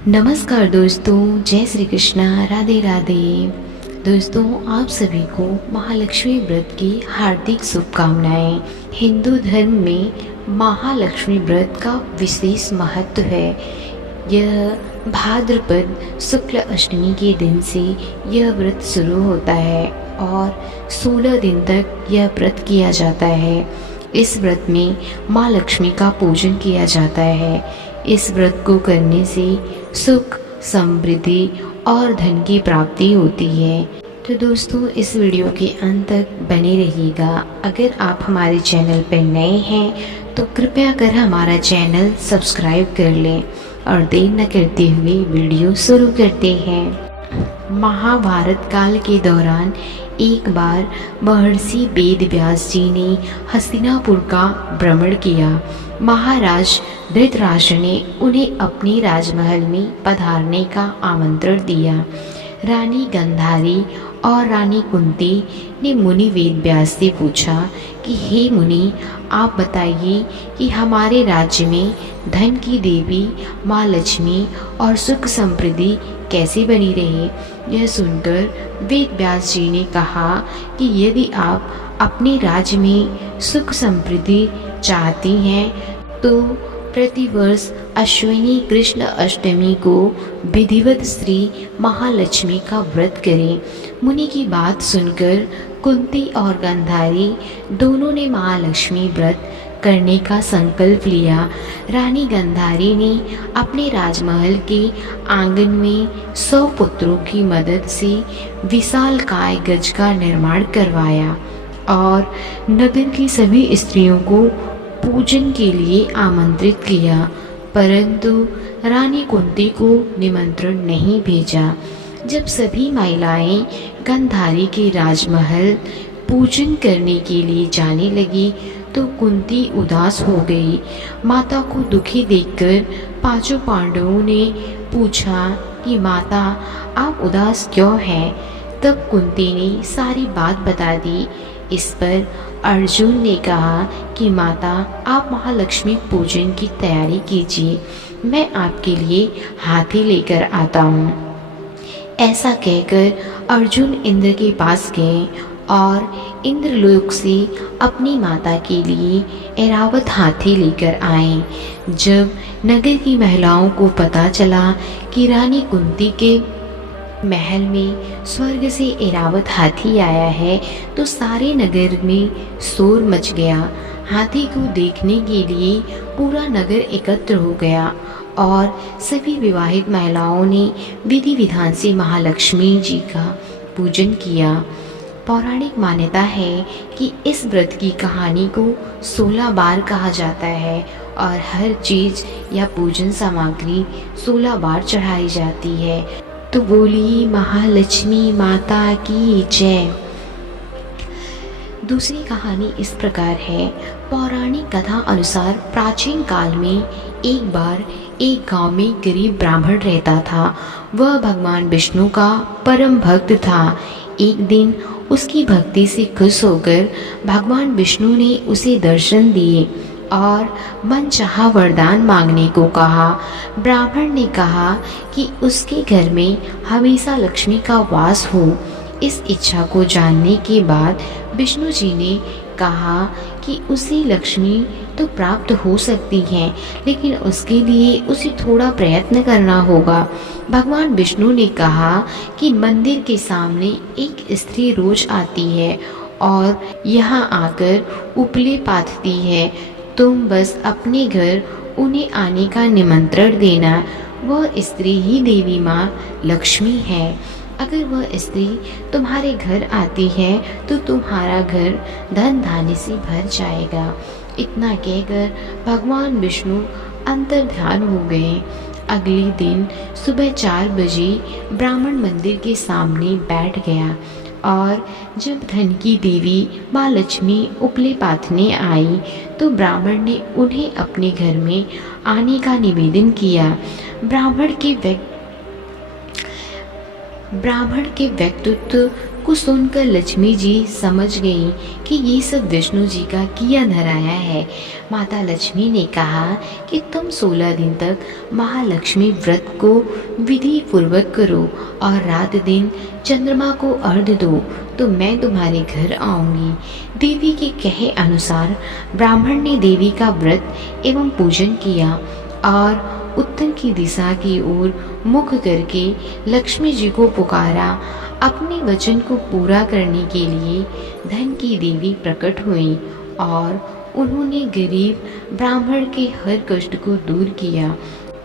नमस्कार दोस्तों, जय श्री कृष्णा, राधे राधे। दोस्तों, आप सभी को महालक्ष्मी व्रत की हार्दिक शुभकामनाएं। हिंदू धर्म में महालक्ष्मी व्रत का विशेष महत्व है। यह भाद्रपद शुक्ल अष्टमी के दिन से यह व्रत शुरू होता है और 16 दिन तक यह व्रत किया जाता है। इस व्रत में माँ लक्ष्मी का पूजन किया जाता है। इस व्रत को करने से सुख, समृद्धि और धन की प्राप्ति होती है। तो दोस्तों, इस वीडियो के अंत तक बने रहिएगा। अगर आप हमारे चैनल पर नए हैं तो कृपया कर हमारा चैनल सब्सक्राइब कर लें और देर न करते हुए वीडियो शुरू करते हैं। महाभारत काल के दौरान एक बार महर्षि वेद व्यास जी ने हस्तिनापुर का भ्रमण किया। महाराज धृतराष्ट्र ने उन्हें अपने राजमहल में पधारने का आमंत्रण दिया। रानी गंधारी और रानी कुंती ने मुनि वेद व्यास से पूछा कि हे मुनि, आप बताइए कि हमारे राज्य में धन की देवी माँ लक्ष्मी और सुख समृद्धि कैसे बनी रहे। यह सुनकर वेद व्यास जी ने कहा कि यदि आप अपने राज्य में सुख समृद्धि चाहती हैं तो प्रतिवर्ष अश्विनी कृष्ण अष्टमी को विधिवत श्री महालक्ष्मी का व्रत करें। मुनि की बात सुनकर कुंती और गंधारी दोनों ने महालक्ष्मी व्रत करने का संकल्प लिया। रानी गंधारी ने अपने राजमहल के आंगन में 100 पुत्रों की मदद से विशालकाय गज का निर्माण करवाया और नगर की सभी स्त्रियों को पूजन के लिए आमंत्रित किया, परंतु रानी कुंती को निमंत्रण नहीं भेजा। जब सभी महिलाएं गंधारी के राजमहल पूजन करने के लिए जाने लगी तो कुंती उदास हो गई। माता को दुखी देखकर पांचों पांडवों ने पूछा कि माता, आप उदास क्यों हैं? तब कुंती ने सारी बात बता दी। इस पर अर्जुन ने कहा कि माता, आप महालक्ष्मी पूजन की तैयारी कीजिए, मैं आपके लिए हाथी लेकर आता हूँ। ऐसा कहकर अर्जुन इंद्र के पास गए और इंद्रलोक से अपनी माता के लिए ऐरावत हाथी लेकर आए। जब नगर की महिलाओं को पता चला कि रानी कुंती के महल में स्वर्ग से ऐरावत हाथी आया है तो सारे नगर में शोर मच गया। हाथी को देखने के लिए पूरा नगर एकत्र हो गया और सभी विवाहित महिलाओं ने विधि विधान से महालक्ष्मी जी का पूजन किया। पौराणिक मान्यता है कि इस व्रत की कहानी को 16 बार कहा जाता है और हर चीज़ या पूजन सामग्री 16 बार चढ़ाई जाती है। तो बोलिए महालक्ष्मी माता की जय। दूसरी कहानी इस प्रकार है। पौराणिक कथा अनुसार प्राचीन काल में एक बार एक गांव में गरीब ब्राह्मण रहता था। वह भगवान विष्णु का परम भक्त था। एक दिन उसकी भक्ति से खुश होकर भगवान विष्णु ने उसे दर्शन दिए और मनचाहा वरदान मांगने को कहा। ब्राह्मण ने कहा कि उसके घर में हमेशा लक्ष्मी का वास हो। इस इच्छा को जानने के बाद विष्णु जी ने कहा कि उसे लक्ष्मी तो प्राप्त हो सकती हैं, लेकिन उसके लिए उसे थोड़ा प्रयत्न करना होगा। भगवान विष्णु ने कहा कि मंदिर के सामने एक स्त्री रोज आती है और यहाँ आकर उपले पाथती है। तुम बस अपने घर उन्हें आने का निमंत्रण देना। वह स्त्री ही देवी माँ लक्ष्मी है। अगर वह स्त्री तुम्हारे घर आती है तो तुम्हारा घर धन धान्य से भर जाएगा। इतना कहकर भगवान विष्णु अंतर्ध्यान हो गए। अगले दिन सुबह 4 बजे ब्राह्मण मंदिर के सामने बैठ गया और जब धन की देवी माँ लक्ष्मी उपले पाथने आई तो ब्राह्मण ने उन्हें अपने घर में आने का निवेदन किया। ब्राह्मण के व्यक्तित्व को सुनकर लक्ष्मी जी समझ गई कि ये सब विष्णु जी का किया धराया है। माता लक्ष्मी ने कहा कि तुम 16 दिन तक महालक्ष्मी व्रत को विधि पूर्वक करो और रात दिन चंद्रमा को अर्घ्य दो, तो मैं तुम्हारे घर आऊंगी। देवी के कहे अनुसार ब्राह्मण ने देवी का व्रत एवं पूजन किया और उत्तर की दिशा की ओर मुख करके लक्ष्मी जी को पुकारा। अपने वचन को पूरा करने के लिए धन की देवी प्रकट हुई और उन्होंने गरीब ब्राह्मण के हर कष्ट को दूर किया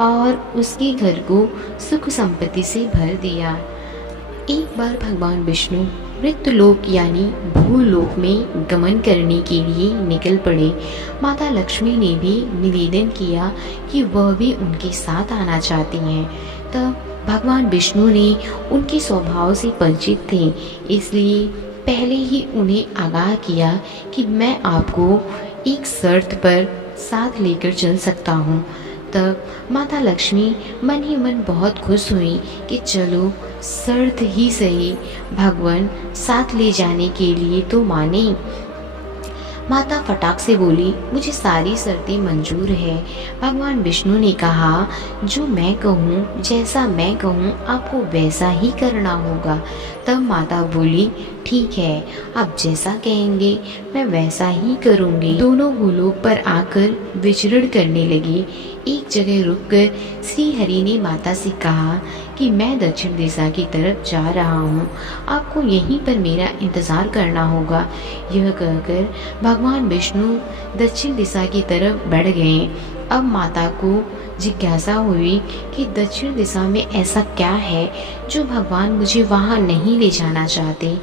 और उसके घर को सुख संपत्ति से भर दिया। एक बार भगवान विष्णु मृत्युलोक यानी भूलोक में गमन करने के लिए निकल पड़े। माता लक्ष्मी ने भी निवेदन किया कि वह भी उनके साथ आना चाहती हैं। तब भगवान विष्णु ने उनके स्वभाव से परिचित थे, इसलिए पहले ही उन्हें आगाह किया कि मैं आपको एक शर्त पर साथ लेकर चल सकता हूँ। तब माता लक्ष्मी मन ही मन बहुत खुश हुई कि चलो शर्त ही सही, भगवान साथ ले जाने के लिए तो माने। माता फटाक से बोली, मुझे सारी शर्तें मंजूर है। भगवान विष्णु ने कहा, जो मैं कहूँ, जैसा मैं कहूँ आपको वैसा ही करना होगा। तब माता बोली, ठीक है, आप जैसा कहेंगे मैं वैसा ही करूँगी। दोनों भूलोक पर आकर विचरण करने लगे। एक जगह रुककर श्री हरि ने माता से कहा कि मैं दक्षिण दिशा की तरफ जा रहा हूँ, आपको यहीं पर मेरा इंतज़ार करना होगा। यह कहकर भगवान विष्णु दक्षिण दिशा की तरफ बढ़ गए। अब माता को जिज्ञासा हुई कि दक्षिण दिशा में ऐसा क्या है जो भगवान मुझे वहाँ नहीं ले जाना चाहते।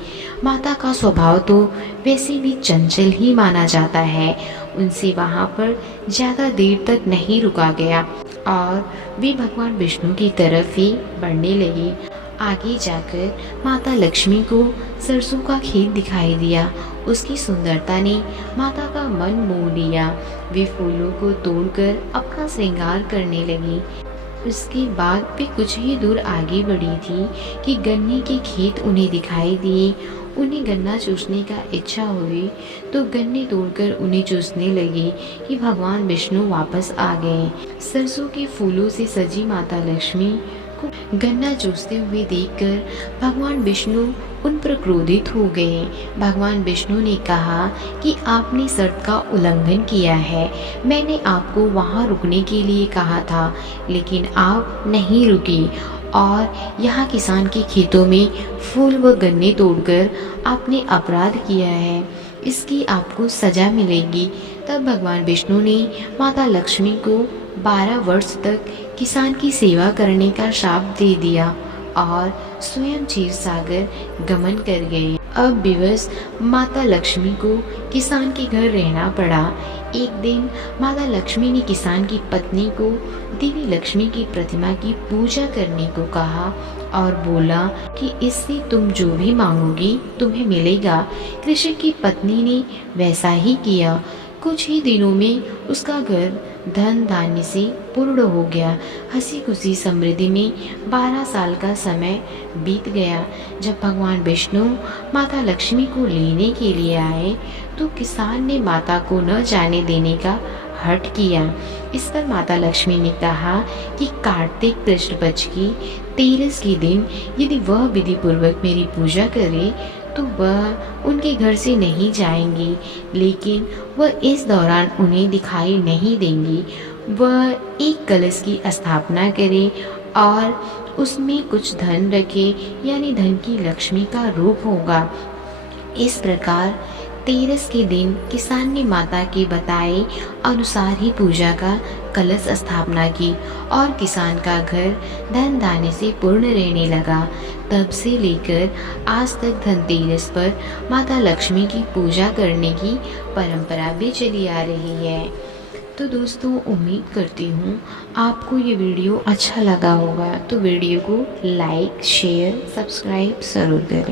माता का स्वभाव तो वैसे भी चंचल ही माना जाता है। उनसे वहाँ पर ज़्यादा देर तक नहीं रुका गया और वे भगवान विष्णु की तरफ ही बढ़ने लगी। आगे जाकर माता लक्ष्मी को सरसों का खेत दिखाई दिया। उसकी सुंदरता ने माता का मन मोह लिया। वे फूलों को तोड़कर अपना श्रृंगार करने लगी। उसके बाद वे कुछ ही दूर आगे बढ़ी थी कि गन्ने के खेत उन्हें दिखाई दिए। उन्हें गन्ना चूसने का इच्छा हुई तो गन्ने तोड़कर उन्हें चूसने लगी कि भगवान विष्णु वापस आ गए। सरसों के फूलों से सजी माता लक्ष्मी को गन्ना चूसते हुए देखकर भगवान विष्णु उन पर क्रोधित हो गए। भगवान विष्णु ने कहा कि आपने शर्त का उल्लंघन किया है। मैंने आपको वहाँ रुकने के लिए कहा था, लेकिन आप नहीं रुकी और यहाँ किसान के खेतों में फूल व गन्ने तोड़कर आपने अपराध किया है। इसकी आपको सजा मिलेगी। तब भगवान विष्णु ने माता लक्ष्मी को 12 वर्ष तक किसान की सेवा करने का शाप दे दिया और स्वयं क्षीर सागर गमन कर गए। अब विवश माता लक्ष्मी को किसान के घर रहना पड़ा। एक दिन माता लक्ष्मी ने किसान की पत्नी को देवी लक्ष्मी की प्रतिमा की पूजा करने को कहा और बोला कि इससे तुम जो भी मांगोगी तुम्हें मिलेगा। कृषक की पत्नी ने वैसा ही किया। कुछ ही दिनों में उसका घर धन धान्य से पूर्ण हो गया। हंसी खुशी समृद्धि में 12 साल का समय बीत गया। जब भगवान विष्णु माता लक्ष्मी को लेने के लिए आए तो किसान ने माता को न जाने देने का हठ किया। इस पर माता लक्ष्मी ने कहा कि कार्तिक कृष्ण पक्ष की 13 के दिन यदि वह विधि पूर्वक मेरी पूजा करे तो वह उनके घर से नहीं जाएंगी, लेकिन वह इस दौरान उन्हें दिखाई नहीं देंगी। वह एक कलश की स्थापना करे और उसमें कुछ धन रखे, यानी धन की लक्ष्मी का रूप होगा। इस प्रकार 13 के दिन किसान ने माता के बताए अनुसार ही पूजा का कलश स्थापना की और किसान का घर धन धान्य से पूर्ण रहने लगा। तब से लेकर आज तक धनतेरस पर माता लक्ष्मी की पूजा करने की परंपरा भी चली आ रही है। तो दोस्तों, उम्मीद करती हूँ आपको ये वीडियो अच्छा लगा होगा। तो वीडियो को लाइक, शेयर, सब्सक्राइब ज़रूर करें।